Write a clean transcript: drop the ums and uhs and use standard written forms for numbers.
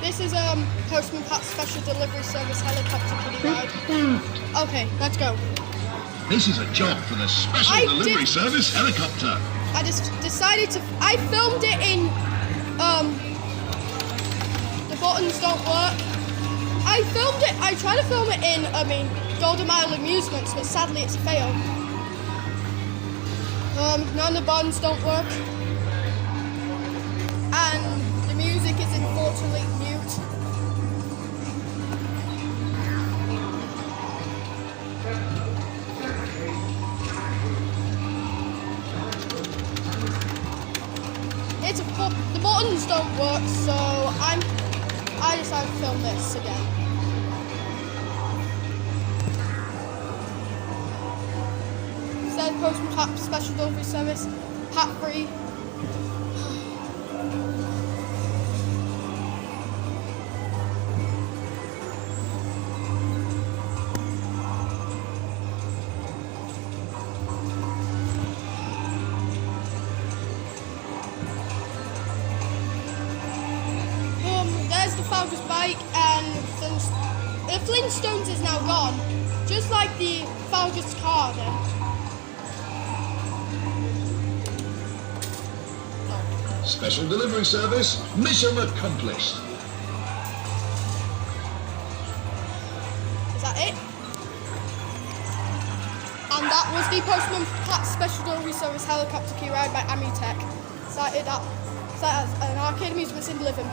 This is Postman Pat's special delivery service helicopter kiddie ride. Okay, let's go. This is a job for the special delivery service helicopter. I just decided to. I filmed it in. The buttons don't work. I filmed it. I tried to film it in. Golden Mile Amusements, but sadly it's a fail. None of the buttons don't work, and the music is unfortunately mute. The buttons don't work, so I decided to film this again. Said Postman Pat special delivery service, hat free. There's the Falcon's bike, and the Flintstones is now gone, just like the Falcon's car then. Special delivery service, mission accomplished. Is that it? And that was the Postman Pat special delivery service helicopter key ride by Amutec. Cited at an arcade amusements in Living.